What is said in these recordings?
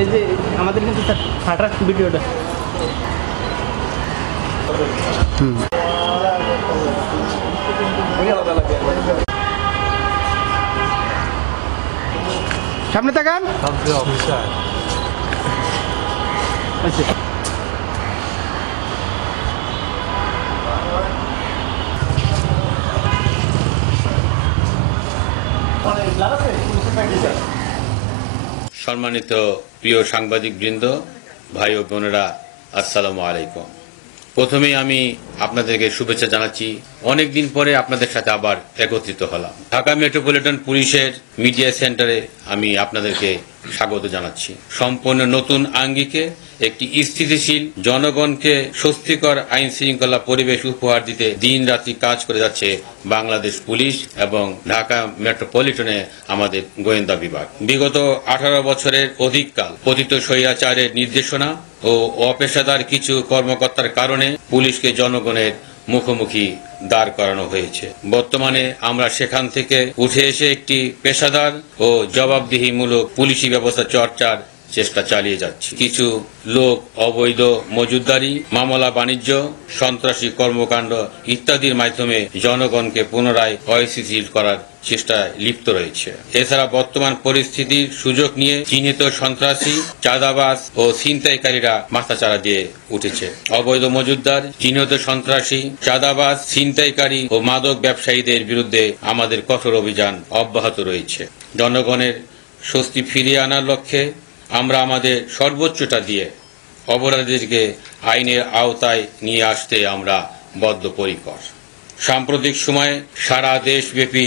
এই যে আমাদের কিন্তু ফাটার ভিডিওটা সামনে তাকান। সম্মানিত প্রিয় সাংবাদিক বৃন্দ, ভাই ও বোনেরা, আসসালামু আলাইকুম। প্রথমেই আমি আপনাদেরকে শুভেচ্ছা জানাচ্ছি। অনেকদিন পরে আপনাদের সাথে আবার একত্রিত হলাম। ঢাকা মেট্রোপলিটন পুলিশের মিডিয়া সেন্টারে আমি আপনাদেরকে স্বাগত জানাচ্ছি। সম্পূর্ণ নতুন আঙ্গিকে একটি স্থিতিশীল, জনগণকে স্বস্তিকর আইন শৃঙ্খলা পরিবেশ উপহার দিতে দিন রাত্রি কাজ করে যাচ্ছে বাংলাদেশ পুলিশ এবং ঢাকা মেট্রোপলিটনে আমাদের গোয়েন্দা বিভাগ। বিগত 18 বছরের অধিককাল পতিত স্বৈরাচারের নির্দেশনা ও অপেশাদার কিছু কর্মকর্তার কারণে পুলিশকে জনগণের মুখোমুখি দাঁড় করানো হয়েছে। বর্তমানে আমরা সেখান থেকে উঠে এসে একটি পেশাদার ও জবাবদিহিমূলক পুলিশি ব্যবস্থা চর্চার চেষ্টা চালিয়ে যাচ্ছি। কিছু লোক অবৈধ মজুতদারি, মামলা বাণিজ্য, সন্ত্রাসী কর্মকাণ্ড ইত্যাদির মাধ্যমে জনগণকে পুনরায় অস্থিতিশীল করার চেষ্টায় লিপ্ত রয়েছে। এছাড়া বর্তমান পরিস্থিতির সুযোগ নিয়ে চিহ্নিত সন্ত্রাসী, চাঁদাবাজ ও ছিনতাইকারীরা মাথাচাড়া দিয়ে উঠেছে। অবৈধ মজুতদার, চিহ্নিত সন্ত্রাসী, চাঁদাবাজ, ছিনতাইকারী ও মাদক ব্যবসায়ীদের বিরুদ্ধে আমাদের কঠোর অভিযান অব্যাহত রয়েছে। জনগণের স্বস্তি ফিরিয়ে আনার লক্ষ্যে আমরা আমাদের সর্বোচ্চটা দিয়ে অপরাধীদেরকে আইনের আওতায় নিয়ে আসতে আমরা বদ্ধপরিকর। সাম্প্রতিক সময়ে সারা দেশব্যাপী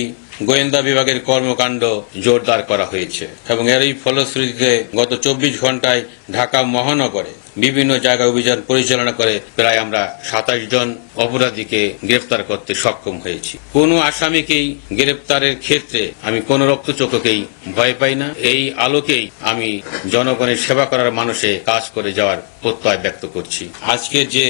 গোয়েন্দা বিভাগের কর্মকাণ্ড জোরদার করা হয়েছে এবং এরই ফলশ্রুতিতে গত 24 ঘন্টায় ঢাকা মহানগরে বিভিন্ন জায়গায় অভিযান পরিচালনা করে প্রায় আমরা 27 জন অপরাধীকে গ্রেফতার করতে সক্ষম হয়েছি। কোন আসামিকেই গ্রেফতারের ক্ষেত্রে আমি কোন রক্তচক্ষুকেই ভয় পাই না। এই আলোকেই আমি জনগণের সেবা করার মানুষে কাজ করে যাওয়ার প্রত্যয় ব্যক্ত করছি। আজকে যে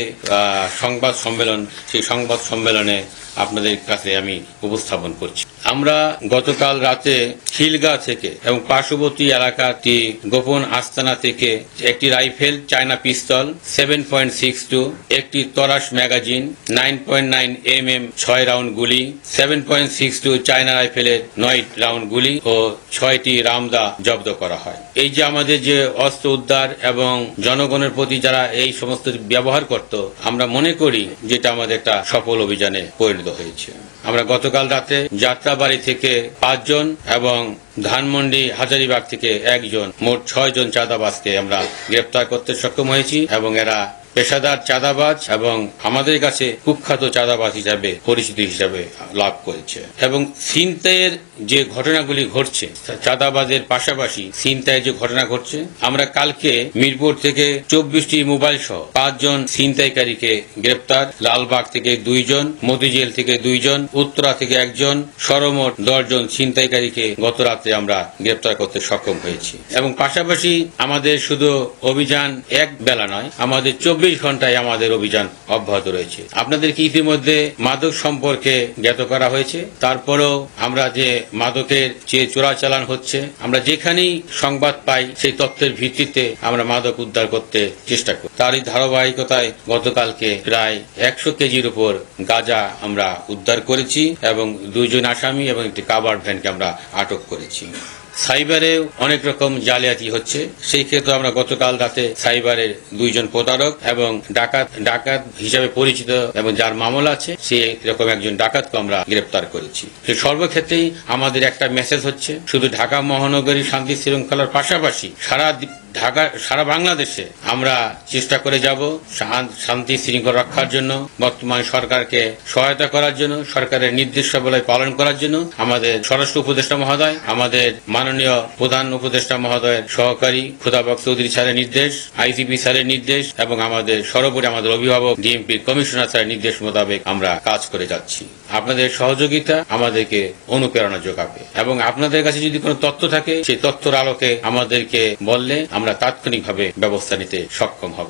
সংবাদ সম্মেলন, সেই সংবাদ সম্মেলনে আপনাদের কাছে আমি উপস্থাপন করছি। আমরা গতকাল রাতে খিলগা থেকে এবং পার্শ্ববর্তী এলাকাটি গোপন আস্তানা থেকে একটি রাইফেল, চায়না পিস্তল 7.62, একটি তরাস ম্যাগাজিন 9.9 mm 6 রাউন্ড গুলি, 7.62 চায়না রাইফেলের 9 রাউন্ড গুলি ও 6টি রামদা জব্দ করা হয়। এই যে আমাদের যে অস্ত্র উদ্ধার এবং জনগণের প্রতি যারা এই সমস্ত ব্যবহার করত, আমরা মনে করি যেটা আমাদের একটা সফল অভিযানে পরিণত হয়েছে। আমরা গতকাল রাতে যাত্রাবাড়ি থেকে 5 জন এবং ধানমন্ডি হাজারীবাগ থেকে 1 জন, মোট 6 জন চাঁদাবাজকে আমরা গ্রেপ্তার করতে সক্ষম হয়েছি এবং এরা পেশাদার চাঁদাবাজ এবং আমাদের কাছে কুখ্যাত চাঁদাবাজ হিসাবে পরিচিতি হিসাবে লাভ করেছে। এবং ছিনতাইয়ের যে ঘটনাগুলি ঘটছে, চাঁদাবাজের পাশাপাশি ছিনতাইয়ের যে ঘটনা ঘটছে, আমরা কালকে মিরপুর থেকে 24টি মোবাইল সহ 5 জন ছিনতাইকারীকে গ্রেপ্তার, লালবাগ থেকে 2 জন, মতিঝিল থেকে 2 জন, উত্তরা থেকে 1 জন, সর্বমোট 10 জন ছিনতাইকারীকে গত রাতে আমরা গ্রেপ্তার করতে সক্ষম হয়েছি। এবং পাশাপাশি আমাদের শুধু অভিযান এক বেলা নয়, আমাদের 24 ঘন্টায় আমাদের অভিযান অব্যাহত রয়েছে। আপনাদেরকে ইতিমধ্যে মাদক সম্পর্কে জ্ঞাত করা হয়েছে। তারপরেও আমরা যে মাদকের যে চোরাচালান হচ্ছে, আমরা যেখানেই সংবাদ পাই সেই তথ্যের ভিত্তিতে আমরা মাদক উদ্ধার করতে চেষ্টা করি। তারই ধারাবাহিকতায় গতকালকে প্রায় 100 কেজির উপর গাঁজা আমরা উদ্ধার করেছি এবং 2 জন আসামি এবং একটি কাভার্ড ভ্যানকে আমরা আটক করেছি। সাইবারে অনেক রকম জালিয়াতি হচ্ছে, সেই ক্ষেত্রে আমরা গতকাল রাতে সাইবারের 2 জন প্রতারক এবং ডাকাত হিসাবে পরিচিত এবং যার মামলা আছে সে এরকম একজন ডাকাতকে আমরা গ্রেপ্তার করেছি। সর্বক্ষেত্রেই আমাদের একটা মেসেজ হচ্ছে, শুধু ঢাকা মহানগরী শান্তি শৃঙ্খলার পাশাপাশি সারা বাংলাদেশে আমরা চেষ্টা করে যাব শান্তি শৃঙ্খলা রক্ষার জন্য, বর্তমান সরকারকে সহায়তা করার জন্য, সরকারের নির্দেশাবলী পালন করার জন্য। আমাদের স্বরাষ্ট্র উপদেষ্টা মহোদয়, আমাদের মাননীয় প্রধান উপদেষ্টা মহোদয়ের সহকারী খুদাবাক চৌধুরী স্যারের নির্দেশ, আইজিপি স্যারের নির্দেশ এবং আমাদের সর্বোপরি আমাদের অভিভাবক ডিএমপির কমিশনার স্যারের নির্দেশ মোতাবেক আমরা কাজ করে যাচ্ছি। আপনাদের সহযোগিতা আমাদেরকে অনুপ্রেরণা যোগাবে এবং আপনাদের কাছে যদি কোনো তথ্য থাকে সেই তথ্যের আলোকে আমাদেরকে বললে আমরা তাৎক্ষণিকভাবে ব্যবস্থা নিতে সক্ষম হব।